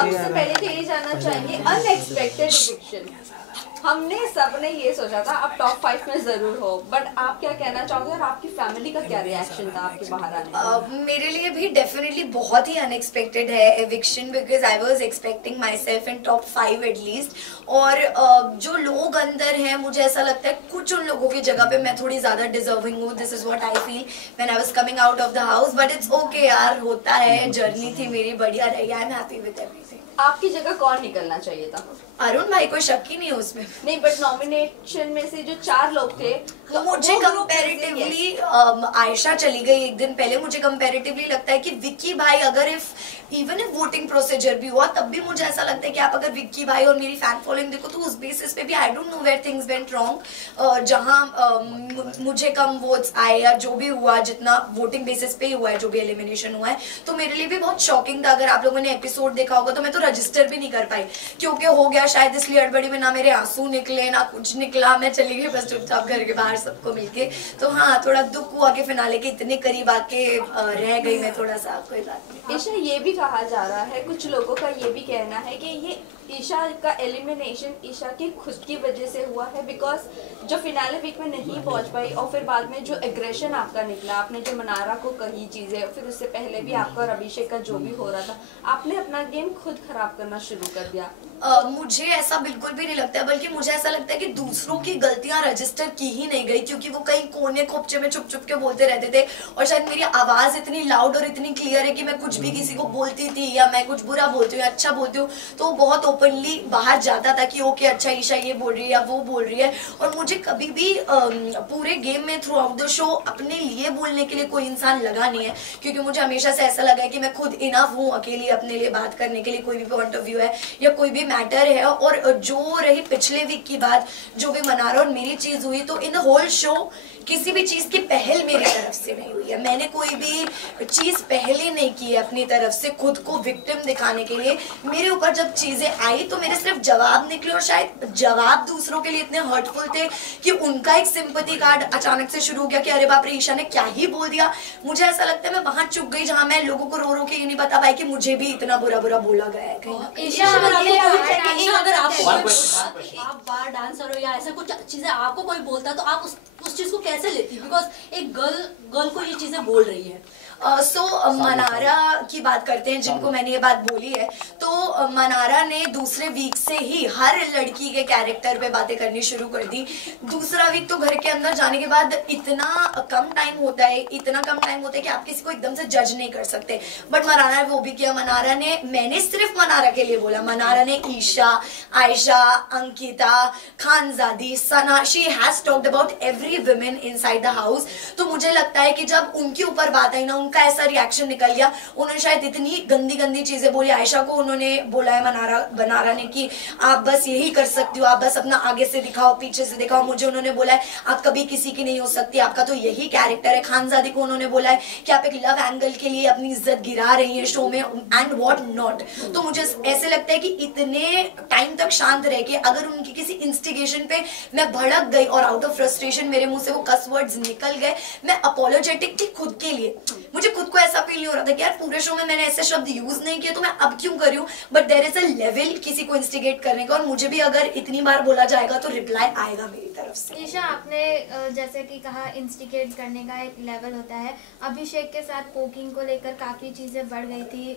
सबसे पहले तो ये जानना चाहेंगे अनएक्सपेक्टेड इविक्शन। हमने सबने ये सोचा था आप टॉप 5 में जरूर हो, बट आप क्या कहना चाहोगे और आपकी फैमिली का क्या रिएक्शन था आपके बाहर आने मेरे लिए भी डेफिनेटली बहुत ही अनएक्सपेक्टेड है eviction, because I was expecting my self in top 5 at least. और जो लोग अंदर हैं मुझे ऐसा लगता है कुछ उन लोगों की जगह पे मैं थोड़ी ज्यादा डिजर्विंग हूँ। This is what I feel when I was coming out of the house, but it's okay यार, होता है, जर्नी थी मेरी, बढ़िया रही, I am happy with everything. आपकी जगह कौन निकलना चाहिए था? अरुण भाई, कोई शक ही नहीं है उसमें। नहीं, बट नॉमिनेशन में से जो 4 लोग थे तो मुझे कंपैरेटिवली आयशा चली गई एक दिन पहले। मुझे कंपैरेटिवली लगता है कि विक्की भाई अगर इवन इफ वोटिंग प्रोसीजर भी हुआ तब भी मुझे ऐसा लगता है कि आप अगर विक्की भाई और मेरी फैन फॉलोइंग देखो तो उस बेसिस पे भी I don't know where things went wrong. जहां मुझे कम वोट्स आए या जो भी हुआ, जितना वोटिंग बेसिस पे ही हुआ है, जो भी एलिमिनेशन हुआ है, तो मेरे लिए भी बहुत शॉकिंग था। अगर आप लोगों ने एपिसोड देखा होगा तो मैं तो रजिस्टर भी नहीं कर पाई क्योंकि हो गया शायद इसलिए हड़बड़ी में, ना मेरे आंसू निकले ना कुछ निकला, मैं चली गई बस चुपचाप घर के बाहर सबको मिलके। तो हाँ, थोड़ा दुख हुआ कि फिनाले के इतने करीब आके रह गई मैं थोड़ा सा। कोई बात नहीं। ईशा, ये भी कहा जा रहा है, कुछ लोगों का ये भी कहना है कि ये ईशा का एलिमिनेशन ईशा की खुद की वजह से हुआ है, बिकॉज जो फिनाले वीक में नहीं पहुंच पाई और फिर बाद में जो एग्रेशन आपका निकला, आपने जो मनारा को कही चीजें, फिर उससे पहले भी आपका और अभिषेक का जो भी हो रहा था, आपने अपना गेम खुद खराब करना शुरू कर दिया। मुझे ऐसा बिल्कुल भी नहीं लगता है, बल्कि मुझे ऐसा लगता है कि दूसरों की गलतियां रजिस्टर की ही नहीं गई क्योंकि वो कहीं कोने खोपचे में छुप छुप के बोलते रहते थे। और शायद मेरी आवाज इतनी लाउड और इतनी क्लियर है कि मैं कुछ भी किसी को बोलती थी या मैं कुछ बुरा बोलती हूँ या अच्छा बोलती हूँ तो वो बहुत ओपनली बाहर जाता था कि ओके अच्छा ईशा ये बोल रही है या वो बोल रही है। और मुझे कभी भी पूरे गेम में थ्रू आउट द शो अपने लिए बोलने के लिए कोई इंसान लगा नहीं है, क्योंकि मुझे हमेशा से ऐसा लगा है कि मैं खुद इनफ हूँ अकेली अपने लिए बात करने के लिए, कोई भी पॉइंट ऑफ व्यू है या कोई भी मैटर है। और जो रही पिछले वीक की बात, जो भी मनारा और मेरी चीज हुई, तो इन द होल शो किसी भी चीज की पहल मेरी तरफ से नहीं हुई है। मैंने कोई भी चीज पहले नहीं की है अपनी तरफ से खुद को विक्टिम दिखाने के लिए। मेरे ऊपर जब चीजें आई तो मेरे सिर्फ जवाब निकले, और शायद जवाब दूसरों के लिए इतने हर्टफुल थे कि उनका एक सिंपैथी कार्ड अचानक से शुरू हो गया कि अरे बाप रे ईशा ने क्या ही बोल दिया। मुझे ऐसा लगता है मैं वहां चुप गई जहां मैं लोगों को रो रो के ये नहीं बता पाई कि मुझे भी इतना बुरा बुरा बोला गया है कहीं। ईशा, अगर आप बार डांसर हो या ऐसा कुछ चीजें आपको कोई बोलता तो आप उस चीज को कैसे लेती, बिकॉज एक गर्ल को ये चीजें बोल रही है। मनारा की बात करते हैं जिनको मैंने ये बात बोली है। तो मनारा ने दूसरे वीक से ही हर लड़की के कैरेक्टर पे बातें करनी शुरू कर दी। दूसरा वीक तो घर के अंदर जाने के बाद इतना कम टाइम होता है कि आप किसी को एकदम से जज नहीं कर सकते, बट मनारा ने वो भी किया। मनारा ने, मैंने सिर्फ मनारा के लिए बोला, मनारा ने Isha, Ayesha, Ankita, Khanzaadi, Sana, she has talked about every women inside the house. तो मुझे लगता है कि जब उनके ऊपर बात आई ना, उनका ऐसा रिएक्शन निकल गया। उन्होंने शायद इतनी गंदी गंदी चीजें बोली। आयशा को उन्होंने बोला है मनारा ने कि आप बस यही कर सकती हो, आप बस अपना आगे से दिखाओ पीछे से दिखाओ। मुझे उन्होंने बोला है आप कभी किसी की नहीं हो सकती, आपका तो यही कैरेक्टर है। खानजादी को उन्होंने बोला है कि आप एक लव एंगल के लिए अपनी इज्जत गिरा रही है शो में एंड व्हाट नॉट। तो मुझे ऐसे लगता है कि इतने टाइम तक शांत रह के अगर उनकी किसी इंस्टिगेशन पे मैं भड़क गई और आउट ऑफ फ्रस्ट्रेशन मेरे मुंह से वो कस वर्ड्स निकल गए, मैं अपोलोजेटिक थी खुद के लिए। मुझे खुद को ऐसा फील नहीं हो रहा था कि यार पूरे शो में मैंने ऐसे शब्द यूज नहीं किए तो मैं अब क्यों कर रही हूँ। But there is a level किसी को इंस्टिगेट करने का, और मुझे भी अगर इतनी बार बोला जाएगा तो रिप्लाई आएगा मेरी तरफ से। ईशा, आपने जैसे कि कहा इंस्टिगेट करने का एक लेवल होता है। अभिषेक के साथ पोकिंग को लेकर काफी चीजें बढ़ गई थी।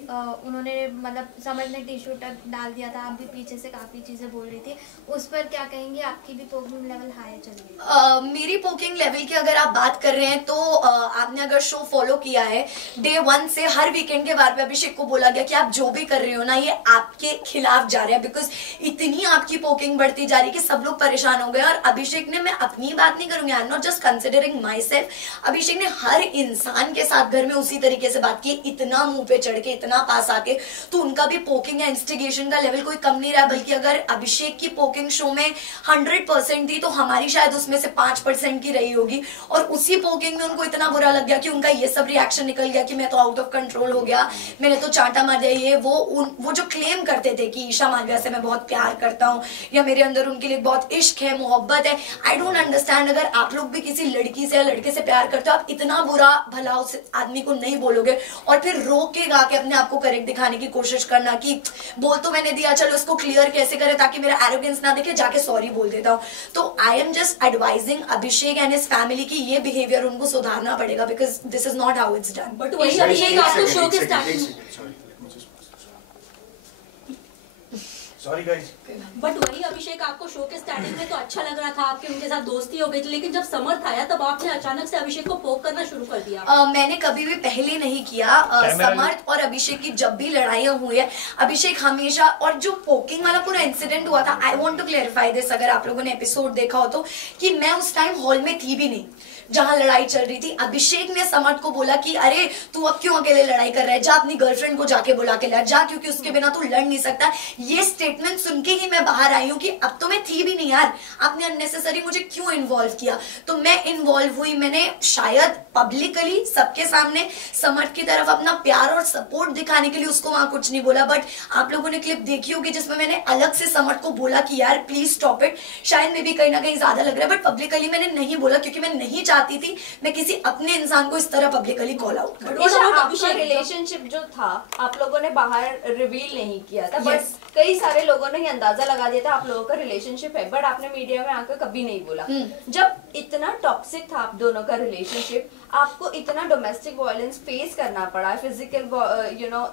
उन्होंने मतलब समझ ने टिश्यू तक डाल दिया था, आप भी पीछे से काफी चीजें बोल रही थी, उस पर क्या कहेंगे? आपकी भी पोकिंग लेवल हाई चल रही है। मेरी पोकिंग लेवल की अगर आप बात कर रहे हैं तो आपने अगर शो फॉलो किया है, डे 1 से हर वीकेंड के बार पे अभिषेक को बोला गया कि आप जो भी कर रहे हो ना ये आपके खिलाफ जा रहा है, बिकॉज इतनी आपकी पोकिंग बढ़ती जा रही है कि सब लोग परेशान हो गए। और अभिषेक ने, मैं अपनी बात नहीं करूंगी, I am not just considering myself, Abhishek ने हर इंसान के साथ घर में उसी तरीके से बात की, इतना मुंह पे चढ़ के, इतना पास आके। तो उनका भी पोकिंग या इंस्टिगेशन का लेवल कोई कम नहीं रहा, बल्कि अगर अभिषेक की पोकिंग शो में 100% थी तो हमारी शायद उसमें से 5% की रही होगी। और उसी पोकिंग में उनको इतना बुरा लग गया कि उनका ये सब रिएक्शन एक्सप्रेशन निकल गया कि मैं तो आउट ऑफ कंट्रोल हो गया, मैंने तो चांटा मार दिया, ये वो जो क्लेम करते थे कि ईशा मालविया से मैं बहुत प्यार करता हूँ या मेरे अंदर उनके लिए बहुत इश्क है, मोहब्बत है, आई डोंट अंडरस्टैंड। अगर आप लोग भी किसी लड़की से या लड़के से प्यार करते हो, आप इतना बुरा भला उस आदमी को नहीं बोलोगे और फिर रोक के गा के अपने आप को करेक्ट दिखाने की कोशिश करना कि बोल तो मैंने दिया, चलो इसको क्लियर कैसे करे ताकि मेरा एरोगेंस ना देखे, जाके सॉरी बोल देता हूँ। तो I am just advising Abhishek and his family की ये बिहेवियर उनको सुधारना पड़ेगा, because this is not how it's done. But वही अभिषेक आपको शो के स्टार्टिंग सॉरी गाइस, बट वही अभिषेक आपको शो के स्टार्टिंग में तो अच्छा लग रहा था, आपके उनके साथ दोस्ती हो गई थी, लेकिन जब समर्थ आया तब आपने अचानक से अभिषेक को पोक करना शुरू कर दिया। मैंने कभी भी पहले नहीं किया। समर्थ और अभिषेक की जब भी लड़ाइयां हुई है, अभिषेक हमेशा, और जो पोकिंग वाला पूरा इंसिडेंट हुआ था, I want to clarify this, अगर आप लोगों ने एपिसोड देखा हो तो, कि मैं उस टाइम हॉल में थी भी नहीं जहां लड़ाई चल रही थी। अभिषेक ने समर्थ को बोला कि अरे तू अब क्यों अकेले लड़ाई कर रहा है, जा अपनी गर्लफ्रेंड को जाके बुला के ला, जा, क्योंकि उसके बिना तू लड़ नहीं सकता। ये स्टेटमेंट सुन के ही मैं बाहर आई हूँ कि अब तो मैं थी भी नहीं यार, आपने अननेसेसरी मुझे क्यों इन्वॉल्व किया। तो मैं इन्वॉल्व हुई, मैंने शायद पब्लिकली सबके सामने समर्थ की तरफ अपना प्यार और सपोर्ट दिखाने के लिए उसको वहां कुछ नहीं बोला। बट आप लोगों ने क्लिप देखी होगी जिसमें मैंने अलग से समर्थ को बोला कि यार प्लीज स्टॉप इट, शायद में भी कहीं ना कहीं ज्यादा लग रहा है, बट पब्लिकली मैंने नहीं बोला क्योंकि मैं नहीं चाहती थी मैं किसी अपने इंसान को इस तरह पब्लिकली कॉल आउट करूं। आपका रिलेशनशिप जो था आप लोगों ने बाहर रिवील नहीं किया था, बट कई सारे लोगों ने ये अंदाजा लगा दिया था आप लोगों का रिलेशनशिप है, बट आपने मीडिया में आकर कभी नहीं बोला। जब इतना टॉक्सिक था आप दोनों का रिलेशनशिप, आपको इतना डोमेस्टिक वायलेंस फेस करना पड़ा, फिजिकल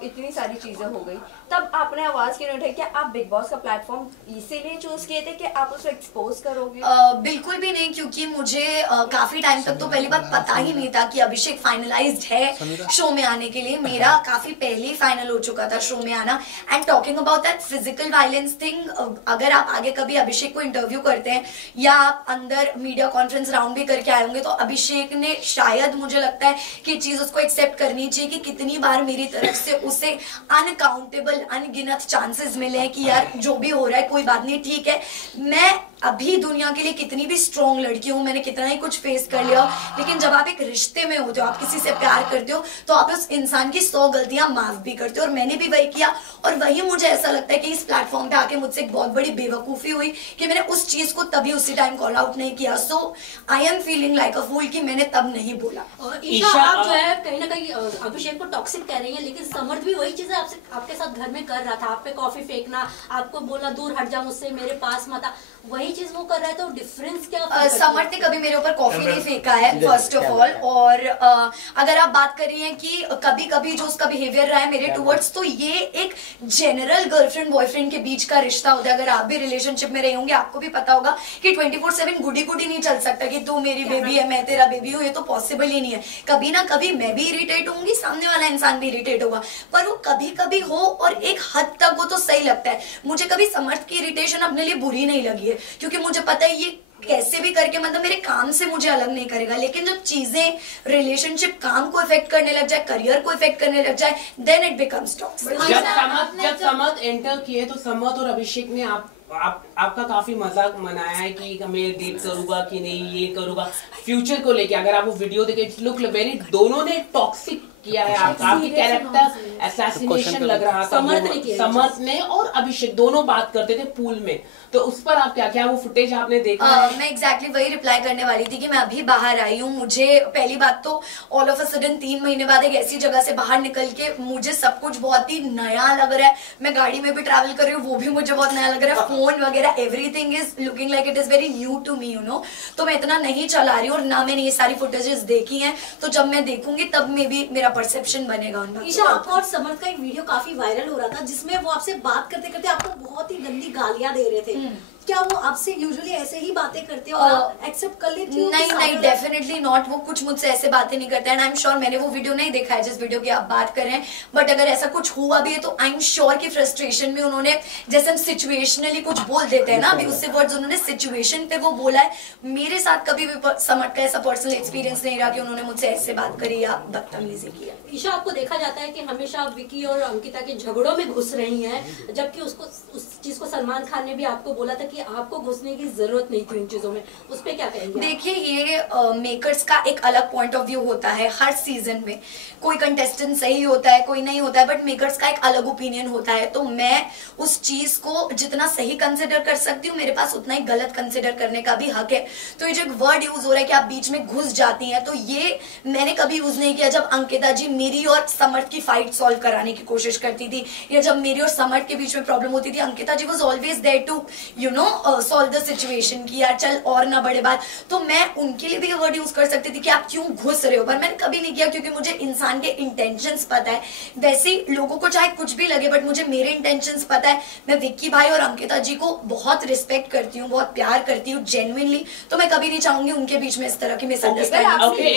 इतनी सारी चीजें हो गई, तब आपने आवाज क्यों नहीं उठाई? क्या आप बिग बॉस का प्लेटफॉर्म इसीलिए चूज किए थे कि आप उसको एक्सपोज करोगे? बिल्कुल भी नहीं, क्योंकि मुझे काफी टाइम तक तो पहली बात पता ही नहीं था कि अभिषेक फाइनलाइज्ड है शो में आने के लिए। मेरा काफी पहले ही फाइनल हो चुका था शो में आना। And talking about that physical violence thing, अगर आप आगे कभी अभिषेक को इंटरव्यू करते हैं या आप अंदर मीडिया कॉन्फ्रेंस राउंड भी करके आए होंगे, तो अभिषेक ने शायद, मुझे लगता है कि चीज उसको एक्सेप्ट करनी चाहिए कि कितनी बार मेरी तरफ से उसे अनकाउंटेबल अनगिनत चांसेस मिले हैं कि यार जो भी हो रहा है कोई बात नहीं, ठीक है, मैं अभी दुनिया के लिए कितनी भी स्ट्रॉन्ग लड़की हूं, मैंने कितना ही कुछ फेस कर लिया, लेकिन जब आप एक रिश्ते में होते हो, आप किसी से प्यार करते हो, तो आप उस इंसान की 100 गलतियां माफ भी करते हो, और मैंने भी वही किया। और वही मुझे ऐसा लगता है कि इस प्लेटफॉर्म पे आके मुझसे एक बहुत बड़ी बेवकूफी हुई कि मैंने उस चीज को तभी उसी टाइम कॉल आउट नहीं किया। So I am feeling like a fool कि मैंने तब नहीं बोला। ईशा, आप जो है कहीं ना कहीं अभिषेक को टॉक्सिक कह रही है, लेकिन समर्थ भी वही चीजें आपके साथ घर में कर रहा था, आप पे कॉफी फेंकना, आपको बोला दूर हट जा मुझसे, मेरे पास मत आ, वही चीज वो कर रहा है, तो डिफरेंस क्या? समर्थ ने कभी मेरे ऊपर कॉफी नहीं फेंका है फर्स्ट ऑफ ऑल, और अगर आप बात कर रही हैं कि कभी कभी जो उसका बिहेवियर रहा है मेरे टुवर्ड्स, तो ये एक जनरल गर्लफ्रेंड बॉयफ्रेंड के बीच का रिश्ता होता है। अगर आप भी रिलेशनशिप में रहे होंगे आपको भी पता होगा कि 24/7 गुडी गुडी नहीं चल सकता कि तू मेरी बेबी है मैं तेरा बेबी हूँ, ये तो पॉसिबल ही नहीं है। कभी ना कभी मैं भी इरिटेट होंगी, सामने वाला इंसान भी इरिटेट होगा, पर वो कभी कभी हो और एक हद तक वो तो सही लगता है। मुझे कभी समर्थ की इरिटेशन अपने लिए बुरी नहीं लगी है, क्योंकि मुझे पता है ये कैसे भी करके मतलब मेरे काम से मुझे अलग नहीं करेगा। लेकिन जब चीजें रिलेशनशिप काम को इफेक्ट करने लग जाए, करियर को इफेक्ट करने लग जाए, देन इट बिकम्स टॉक्सिक। जब समर्थ एंटर किए तो समर्थ और अभिषेक ने आपका काफी मजाक मनाया है कि मैं डेट करूंगा कि नहीं, ये करूंगा फ्यूचर को लेके। अगर आप वो वीडियो देखे, लुक वेरी, दोनों ने टॉक्सिक किया है, आपकी कैरेक्टर असैसिनेशन लग रहा था समर्थ ने, और अभिषेक दोनों बात करते थे पूल में, तो उस पर आप क्या वो फुटेज आपने देखा है? मैं एग्जैक्टली वही रिप्लाई करने वाली थी कि मैं अभी बाहर आई हूँ। मुझे पहली बात तो ऑल ऑफ अ सडन 3 महीने बाद एक ऐसी जगह से बाहर निकल के मुझे सब कुछ बहुत ही नया लग रहा है। मैं गाड़ी में भी ट्रैवल कर रही हूँ, वो भी मुझे बहुत नया लग रहा है, फोन वगैरह everything is looking like it is very new to me, you know. तो मैं इतना नहीं चला रही हूँ और ना मैंने ये सारी फुटेजेस देखी हैं, तो जब मैं देखूंगी तब में भी मेरा परसेप्शन बनेगा उनका। ईशा, आपका और समर्थ का एक वीडियो काफी वायरल हो रहा था जिसमें वो आपसे बात करते करते आपको बहुत ही गंदी गालियां दे रहे थे। क्या वो आपसे यूजुअली ऐसे ही बातें करते हो और आप एक्सेप्ट कर लेती हो? नहीं, डेफिनेटली नॉट। वो कुछ मुझसे ऐसे बातें नहीं करते हैं। आई एम श्योर, मैंने वो वीडियो नहीं देखा है जिस वीडियो की आप बात कर रहे हैं, बट अगर ऐसा कुछ हुआ भी है तो आई एम श्योर कि फ्रस्ट्रेशन में उन्होंने, जैसे हम सिचुएशनली कुछ बोल देते हैं ना, अभी उससे वर्ड्स उन्होंने सिचुएशन पे वो बोला है। मेरे साथ कभी भी समर्थ का ऐसा पर्सनल एक्सपीरियंस नहीं रहा कि उन्होंने मुझसे ऐसे बात करी या बदतमीजी की। ईशा, आपको देखा जाता है कि हमेशा विकी और अंकिता के झगड़ों में घुस रही हैं, जबकि उसको चीज को सलमान खान ने भी आपको बोला था कि आपको घुसने की जरूरत नहीं थी उन चीजों में, उस पे क्या कहेंगे? देखिए, ये मेकर्स का एक अलग पॉइंट ऑफ व्यू होता है हर सीजन में। कोई कंटेस्टेंट सही होता है, कोई नहीं होता है, बट मेकर्स का एक अलग ओपिनियन होता है। तो मैं उस चीज को जितना सही कंसिडर कर सकती हूँ, मेरे पास उतना ही गलत कंसिडर करने का भी हक है। तो ये जो एक वर्ड यूज हो रहा है कि आप बीच में घुस जाती हैं, तो ये मैंने कभी यूज नहीं किया। जब अंकिता जी मेरी और समर्थ की फाइट सॉल्व कराने की कोशिश करती थी, या जब मेरी और समर्थ के बीच में प्रॉब्लम होती थी, Ankita ji was always there to solve the situation कि यार चल और ना बड़े बात। तो मैं उनके लिए भी ये वर्ड यूज कर सकती थी कि आप क्यों घुस रहे हो, पर मैंने कभी नहीं किया, क्योंकि मुझे इंसान के इंटेंशंस पता है। वैसे लोगों को चाहे कुछ भी लगे, बट मुझे मेरे इंटेंशंस पता है। मैं विक्की भाई और अंकिता जी को बहुत रिस्पेक्ट करती हूँ, बहुत प्यार करती हूँ जेन्युइनली। तो मैं कभी नहीं चाहूंगी उनके बीच में इस तरह की मिसअंडरस्टैंडिंग। आपने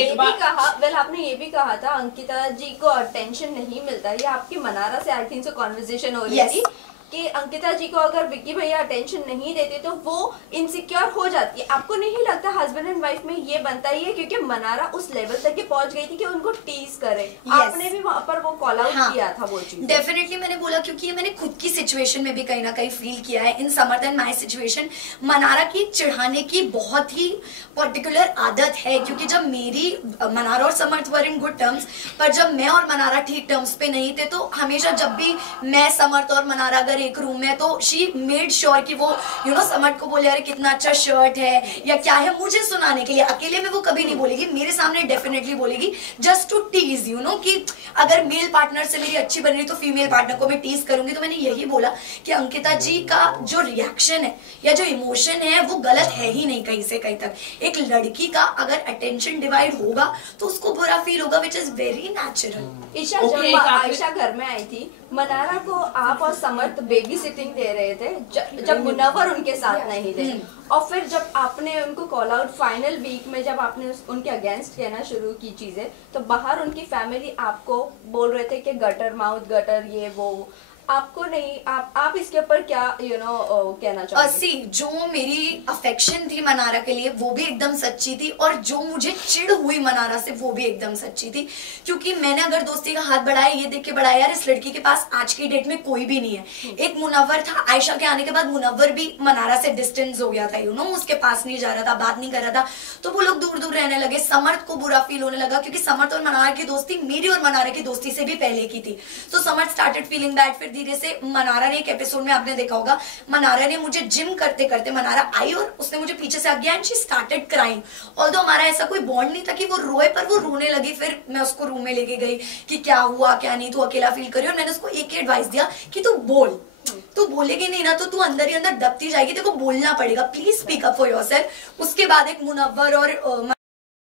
ये भी कहा था अंकिता जी को अटेंशन नहीं मिलता। ये आपकी मनारा से आई थिंक कॉन्वर्सेशन हो रही थी कि अंकिता जी को अगर विक्की भैया अटेंशन नहीं देते तो वो इनसिक्योर हो जाती है। आपको नहीं लगता हस्बैंड एंड वाइफ में ये बनता ही है? क्योंकि मनारा उस लेवल तक पहुंच गई थी कि उनको टीज करे। आपने भी वहां पर वो कॉल आउट किया था वो चीज। डेफिनेटली मैंने बोला, क्योंकि ये मैंने खुद की सिचुएशन में भी कहीं ना कहीं फील किया है। इन समर्थ एंड माय सिचुएशन, मनारा की चिढ़ाने की बहुत ही पर्टिकुलर आदत है। क्योंकि जब मेरी मनारा और समर्थ वर इन गुड टर्म्स, पर जब मैं और मनारा ठीक टर्म्स पे नहीं थे, तो हमेशा जब भी मैं, समर्थ और मनारा अगर एक रूम में, तो शी मेड श्योर कि वो समर्थ को बोले अरे कितना अच्छा शर्ट है या क्या है, मुझे सुनाने के लिए। अकेले में वो कभी नहीं बोलेगी, मेरे सामने डेफिनेटली बोलेगी, जस्ट टू टीज कि अगर मेल पार्टनर से मेरी अच्छी बन रही तो फीमेल पार्टनर को मैं टीज करूंगी। तो मैंने यही बोला कि अंकिता जी का जो रिएक्शन है या जो इमोशन है वो गलत है ही नहीं कहीं से कहीं तक। एक लड़की का अगर अटेंशन डिवाइड होगा तो उसको बुरा फील होगा, which is very natural. Isha, जब आयशा घर में आई थी, मनारा को आप और समर्थ बेबी सिटिंग दे रहे थे जब मुनव्वर उनके साथ नहीं थे, और फिर जब आपने उनको कॉल आउट फाइनल वीक में, जब आपने उनके अगेंस्ट कहना शुरू की चीजें, तो बाहर उनकी फैमिली आपको बोल रहे थे कि गटर माउथ, गटर ये वो। आपको नहीं, आप इसके ऊपर क्या कहना चाहोगे? जो मेरी अफेक्शन थी मनारा के लिए वो भी एकदम सच्ची थी, और जो मुझे चिढ़ हुई मनारा से वो भी एकदम सच्ची थी। क्योंकि मैंने अगर दोस्ती का हाथ बढ़ाया, ये देख के बढ़ाया यार इस लड़की के पास आज की डेट में कोई भी नहीं है। एक मुनव्वर था, आयशा के आने के बाद मुनव्वर भी मनारा से डिस्टेंस हो गया था, उसके पास नहीं जा रहा था, बात नहीं कर रहा था, तो वो लोग दूर दूर रहने लगे। समर्थ को बुरा फील होने लगा, क्योंकि समर्थ और मनारा की दोस्ती मेरी और मनारा की दोस्ती से भी पहले की थी। तो समर्थ स्टार्टेड फीलिंग बैड। फिर धीरे से मनारा ने, एक एपिसोड में आपने देखा होगा, मनारा ने मुझे जिम करते करते, मनारा आई और उसने मुझे पीछे से आगे and she started crying. Although हमारा ऐसा कोई बॉन्ड नहीं था कि वो रोए, पर वो रोने लगी। फिर मैं उसको रूम में लेके गई कि क्या हुआ क्या नहीं, तू अकेला फील कर रही हो। और मैंने उसको एक एडवाइस दिया कि तू बोल, तू बोलेगी नहीं ना तो तू अंदर ही अंदर दबती जाएगी, तेरे को बोलना पड़ेगा, please speak up for yourself. उसके बाद एक मुनव्वर और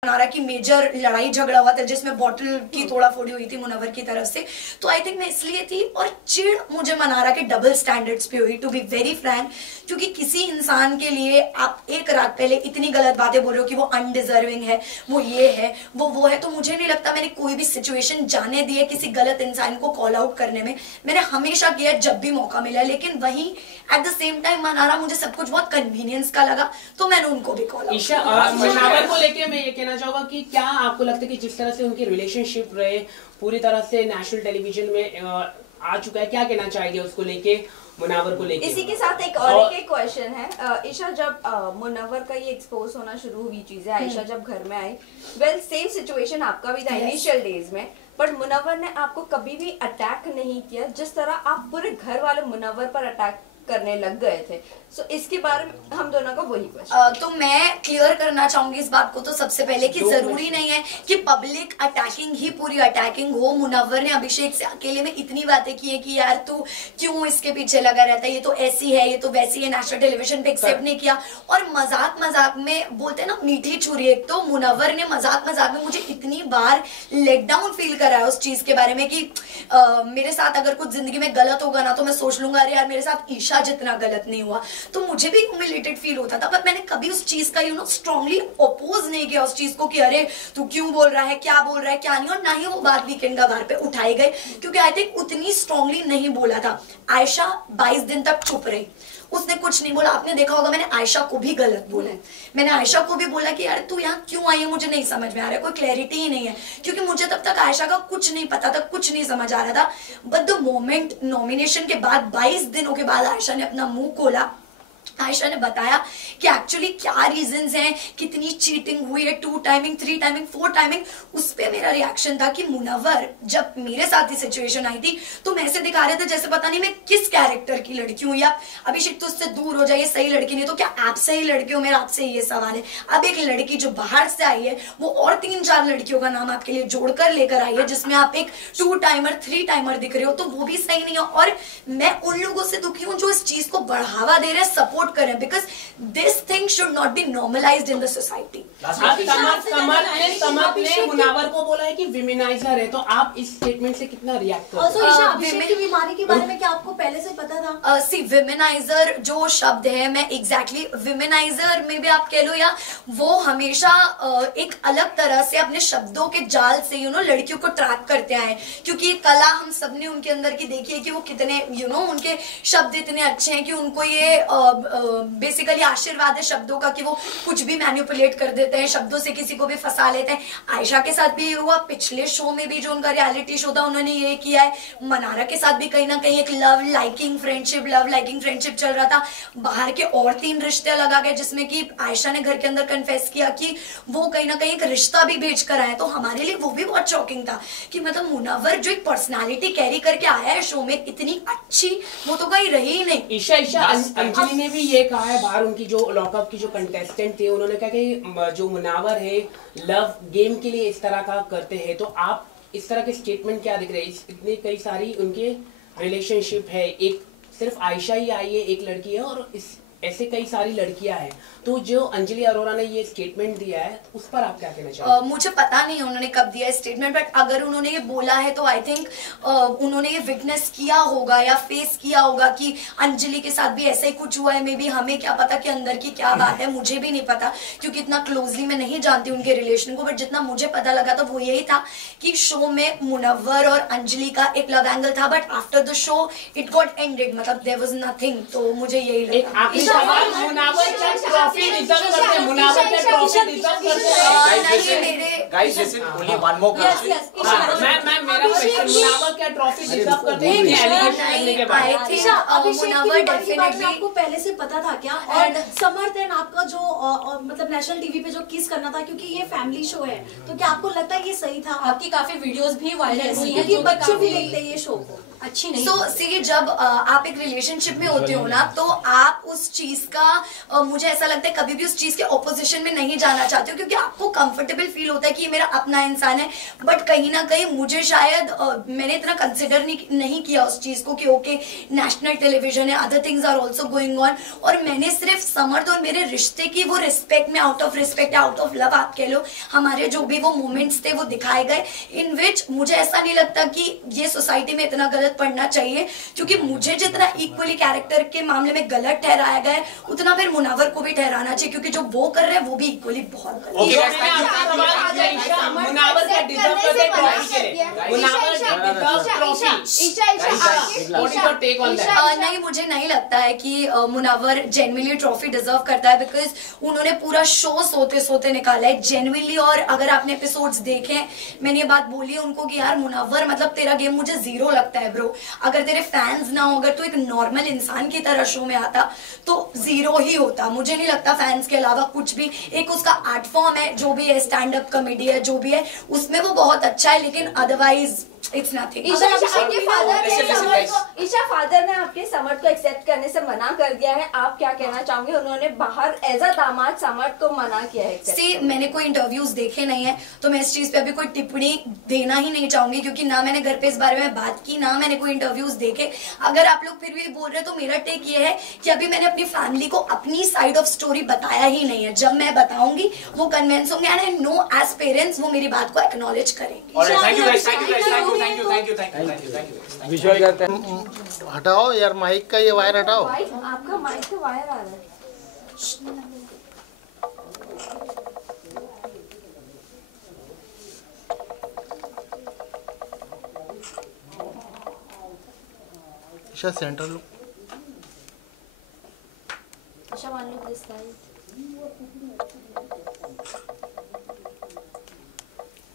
मनारा की मेजर लड़ाई झगड़ा हुआ था, जिसमें बॉटल की तोड़ा फोड़ी हुई थी मुनव्वर की तरफ से। तो आई थिंक मैं इसलिए थी, और चिढ़ मुझे मनारा के डबल स्टैंडर्ड्स पे हुई, टू बी वेरी फ्रैंक। क्योंकि किसी इंसान के लिए आप एक रात पहले इतनी गलत बातें बोल रहे हो कि वो अनडिजर्विंग है, वो ये है, वो है, तो मुझे नहीं लगता मैंने कोई भी सिचुएशन जाने दी है किसी गलत इंसान को कॉल आउट करने में। मैंने हमेशा किया जब भी मौका मिला, लेकिन वहीं at the same time Mannara मुझे सब कुछ बहुत कन्वीनियंस का लगा, तो मैंने उनको भी कॉल आउट। मुनव्वर को लेके मैं ये कहना चाहूंगा कि क्या आपको लगता है कि जिस तरह से उनकी रिलेशनशिप रहे पूरी तरह से नेशनल टेलीविजन में आ चुका है, क्या कहना चाहिए उसको लेके, मुनव्वर को लेके? इसी के साथ एक और एक क्वेश्चन है ईशा, जब मुनव्वर का ये एक्सपोज होना शुरू हुई चीजें, आयशा जब घर में आई, वेल सेम सिचुएशन आपका भी था इनिशियल डेज में, बट मुनव्वर ने आपको कभी भी अटैक नहीं किया जिस तरह आप पूरे घर वाले मुनव्वर पर अटैक करने लग गए थे। सो इसके बारे में हम दोनों का वही क्वेश्चन। तो मैं क्लियर करना चाहूंगी इस बात को तो सबसे पहले कि जरूरी नहीं है कि पब्लिक अटैकिंग ही पूरी अटैकिंग हो। मुनव्वर ने अभिषेक से अकेले में इतनी बातें की है कि यार तू क्यों इसके पीछे लगा रहता है, ये तो ऐसी है, ये तो वैसी है, नेशनल टेलीविजन पे एक्सेप्ट नहीं किया। और मजाक मजाक में बोलते हैं ना मीठी छुरी, एक तो मुनव्वर ने मजाक मजाक में मुझे इतनी बार लेट डाउन फील कराया उस चीज के बारे में कि मेरे साथ अगर कुछ जिंदगी में गलत होगा ना तो मैं सोच लूंगा अरे यार मेरे साथ ईशा जितना गलत नहीं हुआ, तो मुझे भी ह्यूमिलेटेड फील होता था। पर मैंने कभी उस चीज का स्ट्रांगली अपोज नहीं किया उस चीज को कि अरे तू क्यों बोल रहा है, क्या बोल रहा है, क्या नहीं। और ना ही वो बात वीकेंड का बार पे उठाए गए, क्योंकि आई थिंक उतनी स्ट्रांगली नहीं बोला था। आयशा 22 दिन तक चुप रही, उसने कुछ नहीं बोला। आपने देखा होगा मैंने आयशा को भी गलत बोला है, मैंने आयशा को भी बोला कि यार तू यहाँ क्यों आई है, मुझे नहीं समझ में आ रहा है, कोई क्लैरिटी ही नहीं है, क्योंकि मुझे तब तक आयशा का कुछ नहीं पता था, कुछ नहीं समझ आ रहा था। बट द मोमेंट नॉमिनेशन के बाद 22 दिनों के बाद आयशा ने अपना मुंह खोला, आयशा ने बताया कि एक्चुअली क्या रीजंस हैं, कितनी चीटिंग हुई है, 2 टाइमिंग 3 टाइमिंग 4 टाइमिंग। उस पे मेरा रिएक्शन था कि मुनव्वर जब मेरे साथ ही सिचुएशन आई थी तो मैं ऐसे दिखा रहे थे जैसे पता नहीं मैं किस कैरेक्टर की लड़की हूँ, या अभिषेक तो उससे दूर हो जाइए, सही लड़की नहीं तो क्या आप सही लड़की हो, मेरा आपसे ये सवाल है। अब एक लड़की जो बाहर से आई है वो और 3-4 लड़कियों का नाम आपके लिए जोड़कर लेकर आई है, जिसमें आप एक 2 टाइमर 3 टाइमर दिख रहे हो, तो वो भी सही नहीं है। और मैं उन लोगों से दुखी हूँ जो इस चीज को बढ़ावा दे रहे हैं, सपोर्ट करें, because this thing should not be normalised in the society. Samar ने मुनावर को बोला है कि विमेनाइजर है, तो आप इस स्टेटमेंट से कितना रिएक्ट करते हैं? अभिषेक की बीमारी के बारे में क्या आपको पहले से पता था? सी विमेनाइजर जो शब्द है, मैं एग्जैक्टली विमेनाइजर में भी आप कह लो, या वो हमेशा एक अलग तरह से अपने शब्दों के जाल से लड़कियों को ट्रैप करते आए, क्योंकि ये कला हम सबने उनके अंदर की देखी है कि वो कितने उनके शब्द इतने अच्छे हैं कि उनको ये बेसिकली आशीर्वाद है शब्दों का कि वो कुछ भी मैनिपुलेट कर देते हैं, शब्दों से किसी को भी फंसा लेते हैं। आयशा के साथ भी ये हुआ, पिछले शो में भी जो उनका रियलिटी शो था उन्होंने ये किया है। मनारा के साथ भी कहीं ना कहीं एक लव लाइकिंग फ्रेंडशिप चल रहा था। बाहर के और 3 रिश्ते लगा गए, जिसमें कि आयशा ने घर के अंदर कन्फेस किया कि वो कहीं ना कहीं एक रिश्ता भी भेज कर आया। तो हमारे लिए वो भी बहुत शॉकिंग था कि मतलब मुनव्वर जो एक पर्सनालिटी कैरी करके आया है शो में, इतनी अच्छी वो तो कहीं रही ही नहीं। ईशा अंजलि ने भी ये कहा है, बाहर उनकी जो लॉकअप की जो कंटेस्टेंट थे उन्होंने कहा कि जो मुनावर है लव गेम के लिए इस तरह का करते हैं, तो आप इस तरह के स्टेटमेंट क्या दिख रहे हैं? इतने कई सारी उनके रिलेशनशिप है, एक सिर्फ आयशा ही आई है, एक लड़की है, और ऐसे कई सारी लड़कियां हैं। तो जो अंजलि अरोरा ने ये स्टेटमेंट दिया है उस पर आप क्या कहना चाहेंगे? मुझे पता नहीं है उन्होंने कब दिया स्टेटमेंट, बट अगर उन्होंने ये बोला है तो आई थिंक उन्होंने ये विटनेस किया होगा या फेस किया होगा कि अंजलि के साथ भी ऐसा ही कुछ हुआ है। मे बी हमें क्या पता कि अंदर की क्या बात है, मुझे भी नहीं पता, क्योंकि इतना क्लोजली मैं नहीं जानती उनके रिलेशन को। बट जितना मुझे पता लगा था वो यही था कि शो में मुनव्वर और अंजलि का एक लव एंगल था, but after the show it got ended, मतलब देयर वाज नथिंग। तो मुझे यही लगा। मुनावर क्या ट्रॉफी डिजर्व करते हैं? मुनावर क्या ट्रॉफी डिजर्व करते हैं? Guys listen, only one more question. मैं मेरा क्वेश्चन, मुनावर क्या ट्रॉफी डिजर्व करते हैं एलिगेशन करने के बाद? मुनव्वर डेफिनेटली आपको पहले से पता था क्या? और समर्थन आपका जो मतलब नेशनल टीवी पे जो किस करना था, क्योंकि ये फैमिली शो है, तो क्या आपको लगता है ये सही था? आपकी काफी वीडियोस भी वायरल हुई हैं, क्योंकि बच्चे भी देखते हैं ये शो को, अच्छी नहीं। सो सी जब आप एक रिलेशनशिप में होते हो ना, तो आप उस चीज का मुझे ऐसा लगता है कभी भी उस चीज के ऑपोजिशन में नहीं जाना चाहते हो, क्योंकि आपको कंफर्टेबल फील होता है कि ये मेरा अपना इंसान है। बट कहीं ना कहीं मुझे शायद मैंने इतना कंसिडर नहीं किया उस चीज को कि ओके नेशनल टेलीविजन है, other things are also going on, और मैंने सिर्फ समर्थ और मेरे रिश्ते की वो रिस्पेक्ट में आउट ऑफ रिस्पेक्ट या आउट ऑफ लव आप कह लो, हमारे जो भी वो मोमेंट्स थे वो दिखाए गए, इन विच मुझे ऐसा नहीं लगता कि ये सोसाइटी में इतना गलत पड़ना चाहिए, क्योंकि मुझे जितना इक्वली कैरेक्टर के मामले में गलत ठहराया गया है उतना फिर मुनव्वर को भी ठहराना चाहिए, क्योंकि जो वो कर रहे हैं वो भी इक्वली बहुत गलत है। मुनव्वर क्या डिजर्व करते हैं ट्रॉफी के लिए? Munawar deserve trophy? What is your take on that? नहीं, मुझे नहीं लगता है कि मुनव्वर जेन्युइनली ट्रॉफी डिजर्व करता है, बिकॉज उन्होंने पूरा शो सोते सोते निकाला है जेन्युइनली। और अगर आपने एपिसोड्स देखे, मैंने ये बात बोली है उनको कि यार मुनव्वर मतलब तेरा गेम मुझे 0 लगता है ब्रो, अगर तेरे फैंस ना हो, अगर तू एक नॉर्मल इंसान की तरह शो में आता तो 0 ही होता। मुझे नहीं लगता फैंस के अलावा कुछ भी, एक उसका आर्ट फॉर्म है जो भी है, स्टैंड अप कॉमेडी है जो भी है, उसमें वो बहुत अच्छा है, लेकिन otherwise it's nothing. Isha father ने आपके समर्थ को एक्सेप्ट करने से मना कर दिया है, आप क्या कहना चाहोगे? उन्होंने बाहर एज अ दामाद समर्थ को मना किया है। सी मैंने कोई इंटरव्यूज देखे नहीं है, तो मैं इस चीज पे अभी कोई टिप्पणी देना ही नहीं चाहूंगी, क्योंकि ना मैंने घर पे इस बारे में बात की, ना मैंने कोई इंटरव्यूज देखे। अगर आप लोग फिर भी बोल रहे हो तो मेरा टेक ये है कि अभी मैंने अपनी फैमिली को अपनी साइड ऑफ स्टोरी बताया ही नहीं है। जब मैं बताऊंगी वो कन्विंस होंगे, and I know as parents वो मेरी बात को एक्नॉलेज करेंगे। विजुअल करते हैं। हटाओ यार माइक का ये वायर हटाओ। आपका माइक का वायर आ रहा है। Isha centre low. Isha, one look this side.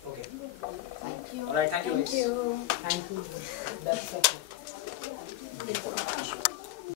Okay. Thank you. All right. Thank you. Thank you. That's it.